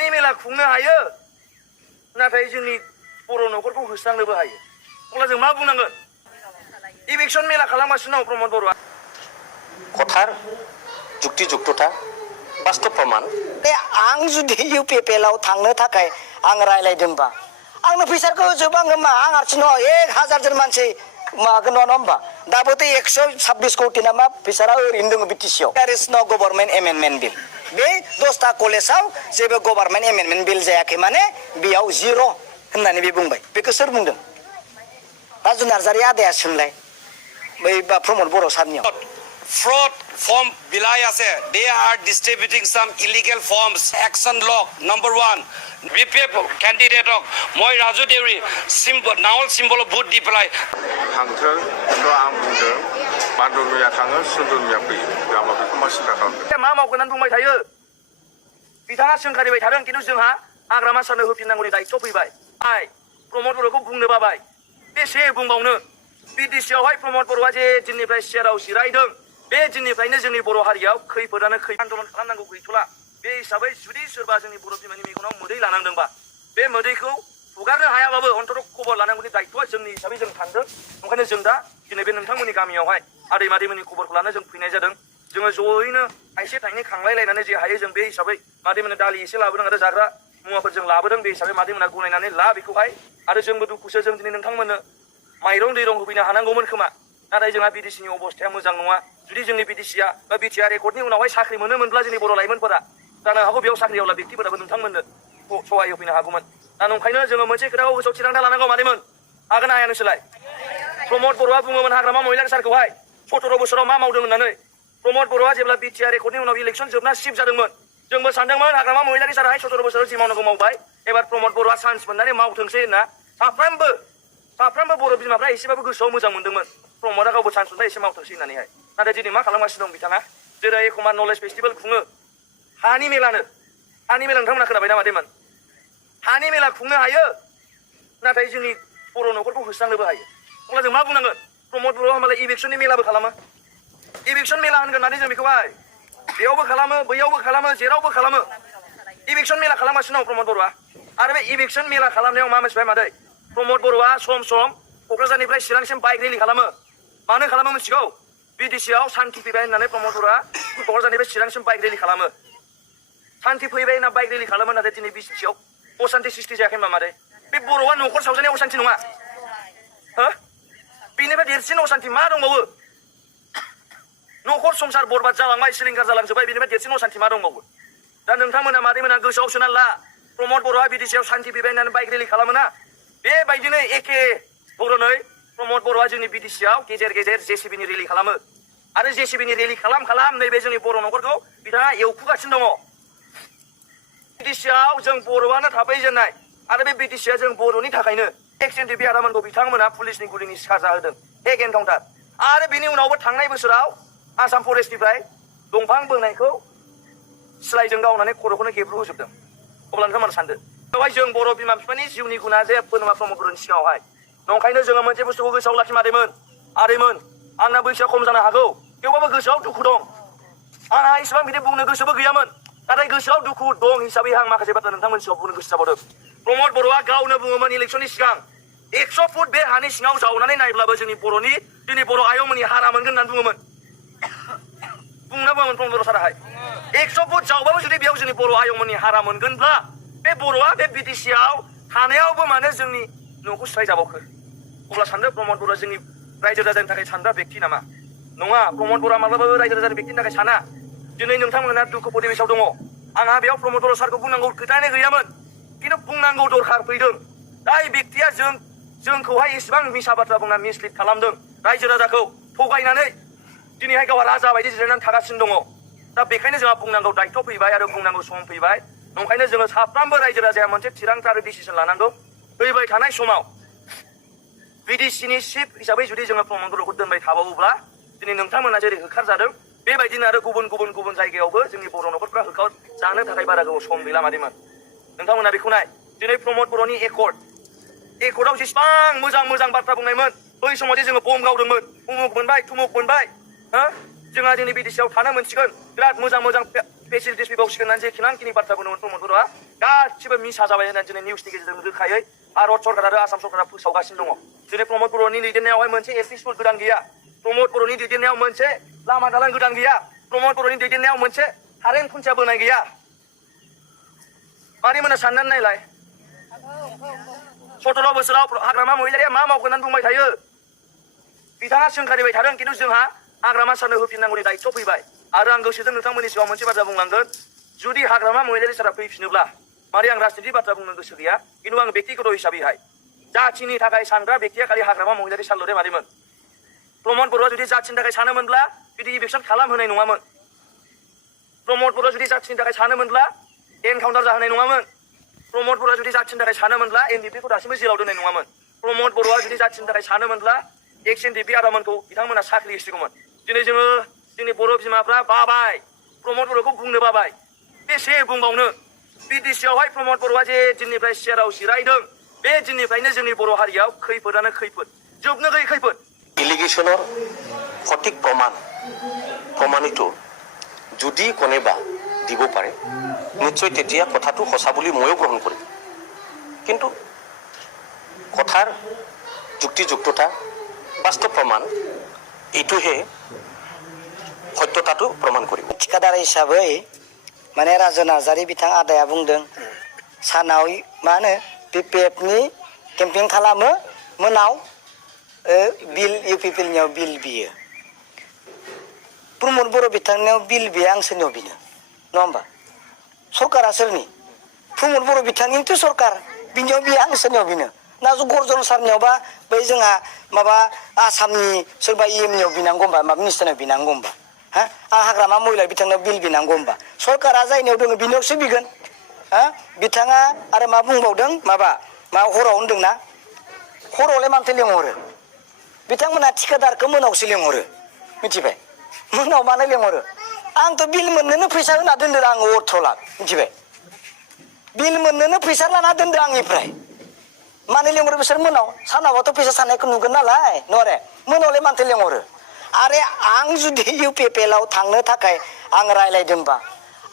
हानि मेला खुंनो हायो नाथाय जोंनि बर' न'खरखौ होस्रांनोबो हायो अब्ला जों मा बुंनांगोन इलेक्सन मेला खालामगासिनो दं प्रमद बर'आ কথার যুক্তিযুক্ততা বাস্তব প্রমাণ आं जुदि इउपिपिएलआव थांनो थाखाय आं रायलायदोंबा आंनो फैसाखौ होजोबांगोन मा आं हारसिं 1000 जन मानसि मागोन नङा होमबा दाबोथ' 126 कोटि ना मा फैसाया ओरैनो दङ बिटिसिआव देयर इज नो गभर्नमेन्ट एमेन्डमेन्ट बिल बे 10टा कलेजाव जेबो गभर्नमेन्ट एमेन्डमेन्ट बिल जायाखै माने बेयाव जिर' होननानै बे बुंबाय बेखौ सोर बुंदों राजु नार्जारि आदाया सोंलाय बै प्रमद बर' सारनियाव fraud form bilai ase they are distributing some illegal forms action log number 1 BPF candidate ok moi Raju Deuri symbol naol symbol vote di pelai थांथों बेखौ आं बुंदों बान्दरमिया थाङो सुन्दरमिया फैयो लामा बेखौ मा सिन्था खालामदों मा मावगोन होननानै बुंबाय थायो बिथाङा सोंखारिबाय थादों खिन्थु जोंहा हाग्रामा सारनो होफिननांगौनि दायित्व फैबाय प्रमद बर'खौ बुंनो बाबाय बेसे बुंबावनो बिटिसिआवहाय प्रमद बर'आ जे दिननिफ्राय सियाराव जिरायदों बे दिननिफ्रायनो जोंनि बर' हारियाव खैफोदानो आन्दलन खालामनांगौ गैथ'ला बे हिसाबै जुदि सोरबा जोंनि बर' बिमानि मेगनाव मोदै लानांदोंबा बे मोदैखौ हुगारनो हायाबाबो अन्तत' खबर लानांगौनि दायित्वआ जोंनि हिसाबै जों थांदों ओंखायनो जों दा दिनै बे नोंथांमोननि गामियावहाय आदै मादैमोननि खबरखौ लानो जों फैनाय जादों जोङो जयैनो थाइसे थाइनै खांलायलायनानै जे हायो जों बे हिसाबै मादैमोननो दालि एसे लाबोदों आरो जाग्रा मुवाफोर जों लाबोदों बे हिसाबै मादैमोना गनायनानै ला बेखौहाय आरो जोंबो दुखुसो जों दिनै नोंथांमोननो माइरं दैरं होफैनो हानांगौमोन खोमा नाथाय जोंहा बिटिसिनि अबस्थाया मोजां नङा जुदि जोंनि बिटिसिआ बा बिटिआर रेकर्डनि उनावहाय साख्रि मोनोमोनब्ला जोंनि बर' लाइमोनफोरा जानो हागौ बेयाव साख्रियावला व्यक्तिफोराबो नोंथांमोननो सहाय होफैनो हागौमोन दा नंखायनो जोङो मोनसे खोथाखौ गोसोआव थिरांथा लानांगौ मादैमोन हागोन ना हाया नोंसोरलाय प्रमद बर'आ बुङोमोन हाग्रामा महिलारि सारखौहाय 17 बोसोराव मा मावदों होननानै प्रमद बर'आ जेब्ला बिटिआर रेकर्डनि उनाव इलेक्सन जोबना सिफ जादोंमोन जोंबो सानदोंमोन हाग्रामा महिलारि साराहाय 17 बोसोराव जि मावनांगौ मावबाय एबार प्रमद बर'आ चान्स मोननानै मावथोंसै होनना साफ्रोमबो बर' बिमाफ्रा एसेबाबो गोसोआव मोजां मोनदोंमोन प्रमदआ गावबो चान्स मोनबाय एसे मावथोंसै होननानैहाय नाथाय दिनै मा खालामगासिनो दं बिथाङा जेरै एखम्बा नलेज फेस्टिभेल खुङो हानि मेला नोंथांमोना खोनाबायना मादैमोन हानि मेला खुंनो हायो नाथाय जोंनि बर' न'खरखौ होस्रांनोबो हायो अब्ला जों मा बुंनांगोन प्रमद बर'आ होमबालाय इलेक्सननि मेलाबो खालामो इलेक्सन मेला होनगोन मादै जों बेखौहाय बेयावबो खालामो बैयावबो खालामो जेरावबो खालामो इलेक्सन मेला खालामगासिनो दं प्रमद बर'आ आरो बे इलेक्सन मेला खालामनायाव मा मिथिबाय मादै प्रमद बर'आ सम सम क'क्राझारनिफ्राय चिरांसिम बाइक रेलि खालामो मानो खालामो मिथिगौ बिटिसिआव सान्थि फैबाय होननानै प्रमद बर'आ क'क्राझारनिफ्राय चिरांसिम बाइक रेलि खालामो सान्थि फैबाय होनना बाइक रेलि खालामो नाथाय दिनै बिटिसिआव अशान्ति सृष्टि जायाखै होनबा मादै बे बर'आ न'खर सावजानाया अशान्ति नङा हो बेनिफ्राय देरसिन अशान्ति मा दंबावो न'खर संसार बरबाद जालांबाय सिलिंखार जालांजोब्बाय बेनिफ्राय देरसिन अशान्ति मा दंबावो दा नोंथांमोना मादैमोना गोसोआव सोना ला प्रमद बर'आ बिटिसिआव सान्थि फैबाय होननानै बाइक रेलि खालामोना बेबायदिनो एखे धरनै प्रमद बर'आ जोंनि बिटिसिआव गेजेर गेजेर जेसिबिनि रेलि खालामो आरो जेसिबिनि रेलि खालाम नैबे जोंनि बर' न'खरखौ बिथाङा एवखुगासिनो दङ बिटिसिआव जों बर'आनो थाफैजेननाय आरो बे बिटिसिआ जों बर'नि थाखायनो एक्स एनडिपि आदामोनखौ बिथांमोना पुलिसनि गुलिनि साजा होदों हेग एनकाउन्टार आरो बिनि उनावबो थांनाय बोसोराव आसाम फरेस्टनिफ्राय दंफां बोनायखौ सिलाइजों गावनानै खर'खौनो गेब्रु होजोबदों अब्ला नोंथांमोना सानदो बेवहाय जों बर' बिमा बिफानि जिउनि गुना जेबो नङा प्रमद बर'नि सिगाङावहाय नंखायनो जोङो मोनसे बुस्थुखौ गोसोआव लाखिमादोंमोन आदैमोन आंना बैसोआ खम जानो हागौ थेवबाबो गोसोआव दुखु दं आंहा इसेबां बिदि बुंनो गोसोबो गैयामोन नाथाय गोसोआव दुखु दं हिसाबै आं माखासे बाथ्रा नोंथांमोननि सिगाङाव बुंनो गोसो जाबावदों प्रमद बर'आ गावनो बुङोमोन इलेक्सननि सिगां 100 फुट बे हानि सिङाव जावनानै नायब्लाबो जोंनि बर' आयंमोननि हारा मोनगोन होननानै बुङोमोन बुङोमोन प्रमद बर' साराहाय 100 फुट जावबाबो जुदि बेयाव जोंनि बर' आयंमोननि हारा मोनगोनब्ला बे बर'आ बे बिटिसिआव थानायावबो मानो जोंनि न'खौ सिफायजाबावखो अब्ला सानदो प्रमद बर'आ जोंनि रायजो राजानि थाखाय सानग्रा व्यक्ति नामा नङा प्रमद बर'आ माब्लाबाबो रायजो राजानि व्यक्तिनि थाखाय साना दिनै नोंथांमोना दुखु परिबेसाव दङ आंहा बेयाव प्रमद बर' सारखौ बुंनांगौ खोथायानो गैयामोन खिन्थु बुंनांगौ दरखार फैदों जाय व्यक्तिया जोंखौहाय इसेबां मिसा बाथ्रा बुंना मिसलिड खालामदों रायजो राजाखौ थगायनानै दिनैहाय गावहा राजा बायदि जिरायनानै थागासिनो दङ दा बेखायनो जोंहा बुंनांगौ दायित्व फैबाय आरो बुंनांगौ सम फैबाय नंखायनो जोङो साफ्रोमबो रायजो राजाया मोनसे थिरांथा आरो डिसिसन लानांगौ फैबाय थानाय समाव बिटिसिनि चिफ हिसाबै जुदि जोङो प्रमद बर'खौ दोनबाय थाबावोब्ला दिनै नोंथांमोना जेरै होखारजादों बेबायदिनो आरो गुबुन जायगायावबो जोंनि बर' न'खरफ्रा होखार जानो थाखाय बारा गोबाव सम गैला मादैमोन नोंथांमोना बेखौ नाय दिनै प्रमद बर'नि एकर्डआव जेसेबां मोजां बाथ्रा बुंनायमोन बै समाव जे जोङो बम गावदोंमोन उमुक मोनबाय थुमुक मोनबाय जोंहा जोंनि बिटिसिआव थानो मोनसिगोन बिराद मोजां फेसिलिटिस फैबावसिगोन होननानै जेखिनि बाथ्रा बुंदोंमोन प्रमद बर'आ गासिबो मिसा जाबाय होननानै दिनै निउसनि गेजेरजों रोखायै भारत सरकार आरो आसाम सरकारा फोसावगासिनो दङ। दिनै प्रमद बर'नि दैदेननायावहाय मोनसे एल पि स्कुल गोदान गैया, प्रमद बर'नि दैदेननायाव मोनसे लामा दालां गोदान गैया, प्रमद बर'नि दैदेननायाव मोनसे कारेन्ट खुन्थिया बोनाय गैया। मारै मोना साननानै नायलाय 17 बोसोराव हाग्रामा महिलारिया मा मावगोन होननानै बुंबाय थायो। बिथाङा सोंखारिबाय थादों, खिन्थु जोंहा हाग्रामा सारनो होफिननांगौनि दायित्व फैबाय। आरो आं गोसोजों नोंथांमोननि सिगाङाव मोनसे बाथ्रा बुंलांगोन, जुदि हाग्रामा महिलारि सारा फैफिनोब्ला, मारै आं राजनिति बाथ्रा बुंनो गोसो गैया, खिन्थु आं बेक्तिगत हिसाबैहाय जाथिनि थाखाय सानग्रा बेक्तिया खालि हाग्रामा महिलारि सारल'रे मादैमोन। प्रमद बर'आ जुदि जाथिनि थाखाय सानोमोनब्ला बिदि इलेक्सन खालामहोनाय नङामोन। प्रमद बर'आ जुदि जाथिनि थाखाय सानोमोनब्ला एनकाउन्टार जाहोनाय नङामोन। प्रमद बर'आ जुदि जाथिनि थाखाय सानोमोनब्ला एनडिपिखौ दासिमबो जेलाव दोननाय नङामोन। प्रमद बर'आ जुदि जाथिनि थाखाय सानोमोनब्ला एक्स एनडिपि आदामोनखौ बिथांमोना साख्रि होसिगौमोन। दिनै जोङो जोंनि बर' बिमाफ्रा बाबाय, प्रमद बर'खौ बुंनो बाबाय। बेसे बुंबावनो, बिटिसिआवहाय प्रमद बर'आ जे दिननिफ्राय सियाराव जिरायदों, बे दिननिफ्रायनो जोंनि बर' हारियाव खैफोदानो खैफोद, जोबनो गैयै खैफोद। ইলিগেশ্যনৰ সঠিক প্ৰমাণিত যদি কোনোবা দিব পাৰে, নিশ্চয় তেতিয়া কথাটো সঁচা বুলি ময়ো গ্ৰহণ কৰিম। কিন্তু কথাৰ যুক্তিযুক্ততা, বাস্তৱ প্ৰমাণ এইটোহে সত্যতাটো প্ৰমাণ কৰিব। ঠিকাदार हिसाबै माने राजु नार्जारि बिथां आदाया बुंदों सानाव मा होनो BPFनि केम्पिं खालामो, मोनाव बिल UPPनियाव बिल बियो। प्रमद बर' बिथांनियाव बिल बिया, आं सोरनियाव बिनो नङा होमबा? सरकारा सोरनि? प्रमद बर' बिथांनिथ' सरकार, बिनियाव बिया, आं सोरनियाव बिनो? ना गर्जन सारनियावबा बै जोंहा माबा आसामनि सोरबा EMनियाव बिनांगौ होमबा, माबा मिनिस्टारनियाव बिनांगौ होमबा? हा, आं हाग्रामा महिला बिथांनियाव बिल बिनांगौ होमबा? सरकारा जायनियाव दङ बिनियावसो बिगोन। हा, बिथाङा आरो मा बुंबावदों, मा हराव होनदोंना, हरावलाय मानोथो लेंहरो? बिथांमोना ठिकादारखौ मोनावसो लेंहरो, मिथिबाय? मोनाव मानो लेंहरो? आंथ' बिल मोननोनो फैसा होना दोनदों आङो 18 लाख, मिथिबाय? बिल मोननोनो फैसा लाना दोनदों आंनिफ्राय। मानो लेंहरो बिसोर मोनाव? सानावबाथ' फैसा साननायखौ नुगोन नालाय, नरे मोनावलाय मानोथो लेंहरो? आरो आं जुदि UPPLआव थांनो थाखाय आं रायलायदोंबा,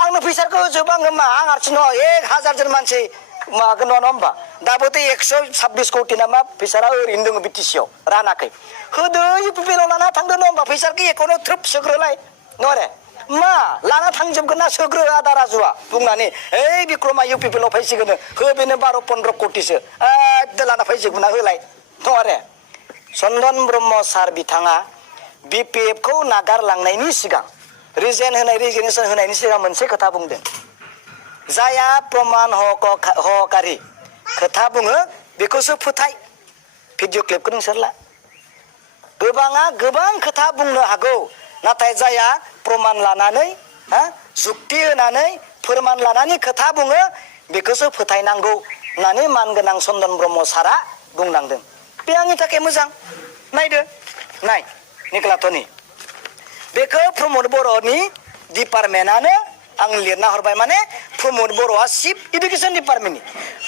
आंनो फैसाखौ होजोबाङो मा? आं हारसिं नङा, 1000 जन मानसि मागोन नङा होमबा? दाबोथ' 126 कोटि नामा फैसाया ओरैनो दङ बिटिसिआव रानाखै। होदो UPPLआव लाना थांदो नङा होमबा? फैसाखौ एकाउन्टाव थ्रोब सोग्रोलाय, नरे मा लाना थांजोबगोन ना सोग्रो आदा राजुआ बुंनानै, बिक्रमा UPPLआव फैसिगोन, हो बेनो 12-15 कोटिसो लाना फैजोबगोन ना होलाय, नरे। चन्दन ब्रह्म सार बिथाङा BPFखौ नागारलांनायनि सिगां, रिजिगनेसन होनायनि सिगां मोनसे खोथा बुंदों, जाया प्रमाण हहकारि खोथा बुङो बेखौसो फोथाय। भिडिअ क्लिपखौ नोंसोर ला। गोबाङा गोबां खोथा बुंनो हागौ, नाथाय जाया प्रमाण लानानै, जुक्ति होनानै, फोरमान लानानै खोथा बुङो बेखौसो फोथायनांगौ होननानै मानगोनां चन्दन ब्रह्म सारा बुंनांदों। बे आंनि थाखाय मोजां। नायदो, नाय निकलाटनि बेखौ प्रमद बर'नि डिपार्टमेन्टआनो आं लिरना हरबाय, माने प्रमद बर'आ चिफ इडुकेसन डिपार्टमेन्टनि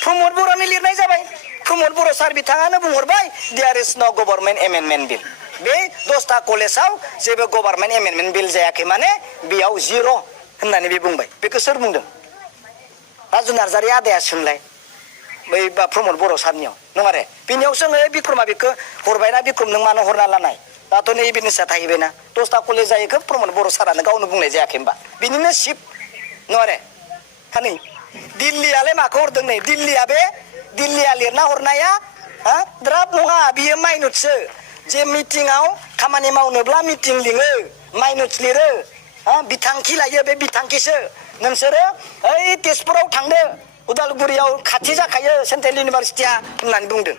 प्रमद बर'नि लिरनाय जाबाय। प्रमद बर' सार बिथाङानो बुंहरबाय, देयार इज न' गभर्नमेन्ट एमेन्डमेन्ट बिल। बे 10टा कलेजाव जेबो गभर्नमेन्ट एमेन्डमेन्ट बिल जायाखै, माने बेयाव 0 होननानै बे बुंबाय। बेखौ सोर बुंदों? राजु नार्जारि आदाया सोंलाय बै प्रमद बर' सारनियाव, नङा रे? बिनियाव सोङो, बिक्रमा बेखौ हरबायना, बिक्रम नों मानो हरना लानाय? दाथ' नै बिजनेसा थाहैबायना, 10टा कलेज जायोखौ प्रमद बर' सारानो गावनो बुंनाय जायाखै होमबा? बिनिनो चिफ, नङा रे? नै दिल्लीयालाय माखौ हरदों? नै दिल्लीया लिरना हरनाया द्राफ्ट नङा, बियो माइनुटसो। जे मिटिंआव खामानि मावनोब्ला मिटिं लिङो, माइनुटस लिरो, बिथांखि लायो, बे बिथांखिसो। नोंसोरो ओइ तेजपुराव थांदो, उदालगुरियाव खाथि जाखायो सेन्ट्रेल इउनिभारसिटिया होननानै बुंदों।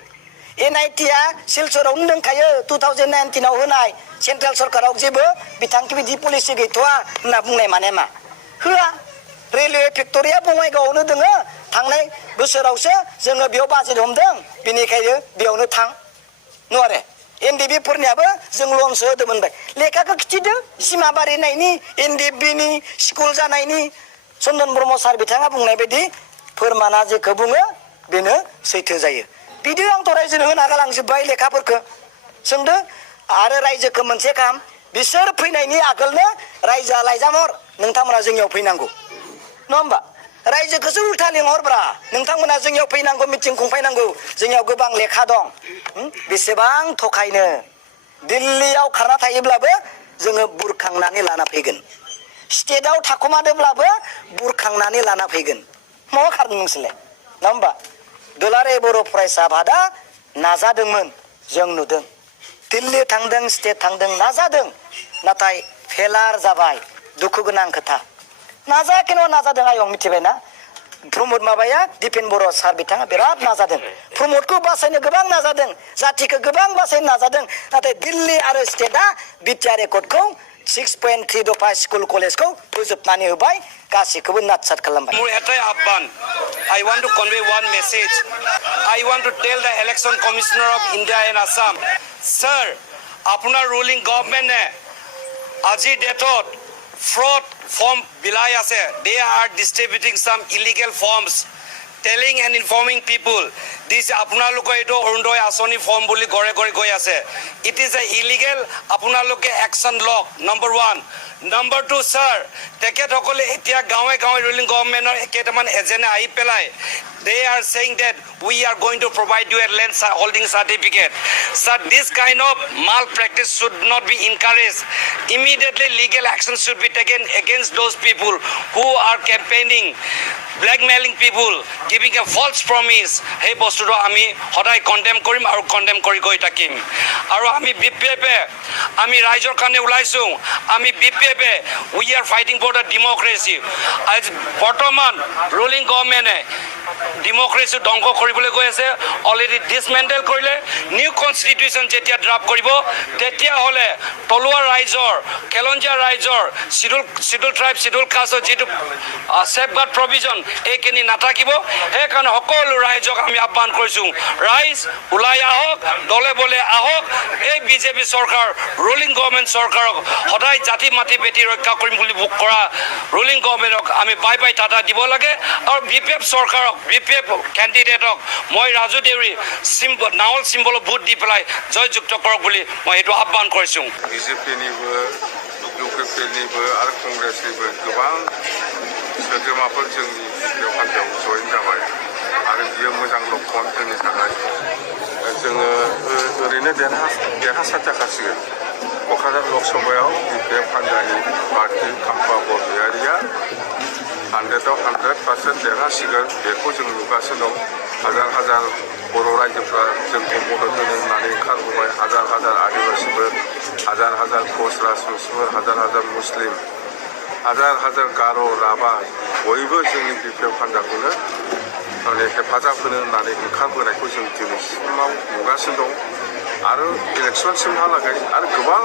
NITआ सिलचरावनो दंखायो, 2019आव होनाय। सेन्ट्रेल सरकाराव जेबो बिथांखि बिदि पलिसि गैथ'वा होनना बुंनाय माने मा? होआ। रेलवे फेक्टरिया बङाइगावआवनो दोङो, थांनाय बोसोरावसो जोङो बेयाव बाजेट हमदों, बेनिखायनो बेयावनो थां, नङा रे? NDB फोरनियाबो जों लनसो होदोंमोन। लेखाखौ खिथिदो, सिमा बारिनायनि, NDBनि स्कुल जानायनि। चन्दन ब्रह्म सार बिथाङा बुंनाय बायदि फोरमाना जेखौ बुङो बेनो सैथो जायो। बिदि आंथ' रायजोनो होना गालांजोब्बाय लेखाफोरखौ। सोंदो आरो रायजोखौ मोनसे खालाम, बिसोर फैनायनि आगोलनो रायजोआ लाइजाम हर, नोंथांमोना जोंनियाव फैनांगौ। नङा होमबा रायजोखौसो उल्था लिंहरब्रा नोंथांमोना जोंनियाव फैनांगौ मिटिं खुंफैनांगौ जोंनियाव गोबां लेखा दं बेसेबां थखायनो दिल्लीयाव खारना थायोब्लाबो जोङो बुरखांनानै लाना फैगोन स्टेटआव थाखुमादोंब्लाबो बुरखांनानै लाना फैगोन मा खारदों नोंसोरलाय नङा होमबा दुलाराय बर' फरायसा आफादा नाजादोंमोन जों नुदों दिल्ली थांदों स्टेट थांदों नाजादों नाथाय फेलार जाबाय दुखु गोनां खोथा नाजायाखै नङा नाजादों आयं मिथिबायना प्रमद माबाया दिपेन बर' सार बिथाङा बिराद नाजादों प्रमदखौ बासायनो गोबां नाजादों जातिखौ गोबां बासायनो नाजादों नाथाय दिल्ली आरो स्टेटआ बिटिआर एकर्डखौ 6.3 दफा स्कुल कलेजखौ फोजोबनानै होबाय गासैखौबो नाटसाट खालामबाय মোৰ এটাই আহ্বান I want to convey one message. I want to tell the Election Commissioner of India and Assam, sir, আপোনাৰ ruling government আজিৰ ডেটত fraud form bilai ase. They are distributing some illegal forms, telling and informing people this আপোনালোকে এটো অৰুণোদয় আঁচনি form বুলি ঘৰে ঘৰে গৈ আছে. It is a illegal. আপোনালোকে action লওক. Number 1. Number 2, sir, তেখেতসকলে এতিয়া গাঁৱে গাঁৱে ruling governmentor কেইটামান এজেণ্ট আহি পেলাই they are saying that we are going to provide you a land holding certificate. Sir, this kind of malpractice should not be encouraged. Immediately legal action should be taken against those people who are campaigning, blackmailing people, giving a false promise. Hey বস্তুটো আমি সদায় condemn কৰিম আৰু condemn কৰি গৈ থাকিম আৰু আমি বিপিএফে আমি ৰাইজৰ কাৰণে ওলাইছো আমি বিপিএফে we are fighting for the democracy. আজ বৰ্তমান ruling government ডেমক্ৰেসি ধ্বংস কৰিবলৈ গৈ আছে অলৰেডি ডিসমেন্টেল কৰিলে নিউ কনস্টিটিউশন যেতিয়া ড্ৰাফট কৰিব তেতিয়া হলে তলুৱা ৰাইজৰ কেলঞ্জিয়া ৰাইজৰ শিডুল ট্ৰাইব শিডুল কাষ্টৰ যেটো সেফগাৰ্ড প্ৰভিজন এইখিনি নাথাকিব সেইকাৰণে সকলো ৰাইজক আমি আহ্বান কৰিছো ৰাইজ ওলাই আহক দলে বলে আহক এই বিজেপি চৰকাৰ ৰুলিং গভৰ্ণমেণ্ট চৰকাৰক সদায় জাতি মাটি বেটি ৰক্ষা কৰিম বুলি বুক কৰা ৰুলিং গভৰ্ণমেণ্টক আমি বাই বাই টাটা দিব লাগে আৰু বিপিএফ চৰকাৰক বিপিএফ ক্যান্ডিডেটক মই ৰাজু দেউৰী নাওল সিম্বল ভোট দি পেলাই জয়যুক্ত কৰক বুলি মই এইটো আহ্বান কৰিছো बिजेपिनिबो इउपिपिएलनिबो आरो कंग्रेसनिबो गोबां सोद्रोमाफोर जोंनि बेयाव हान्जायाव जइन जाबाय आरो बियो मोजां लक्षण जोंनि थाखाय जोङो ओरैनो देरहासार जाखासिगोन क'क्राझार लकसभायाव बिपिएफ हान्जानि पार्टी खाम्फा बरगयारिया 100% देरहासिगोन बेखौ जों नुगासिनो दं हाजार हाजार बर' रायजोफ्रा जोंखौ मदद होनो होननानै ओंखारबोबाय हाजार हाजार आदिबासिफोर हाजार हाजार कच राजबंसिफोर हाजार हाजार मुस्लिम हाजार हाजार गार' राभा बयबो जोंनि बिपिएफ हान्जाखौनो माने हेफाजाब होनो होननानै ओंखारबोनायखौ जों दिनैसिमाव नुगासिनो दं आरो इलेक्सनसिमहालागै आरो गोबां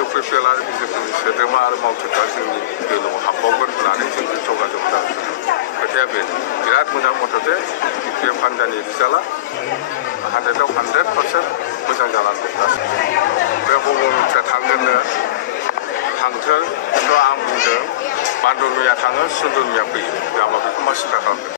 इउपिपिएल आरो बिजेपिनि सोद्रोमा आरो मावथिफ्रा जोंनि दोलोआव हाबबावगोन होननानै जों जगाजग जादों खोथाया बेनो बिराद मोजां मथथे बिपिएफ हान्जानि रिजाल्टआ 100% मोजां जानानै दं बे बबेनिफ्राय थांगोननो थांथों खिन्थु आं बुंदों बान्दरमिया थाङो सुन्दरमिया फैयो जोंहा बेखौ मा सिन्था खालामदों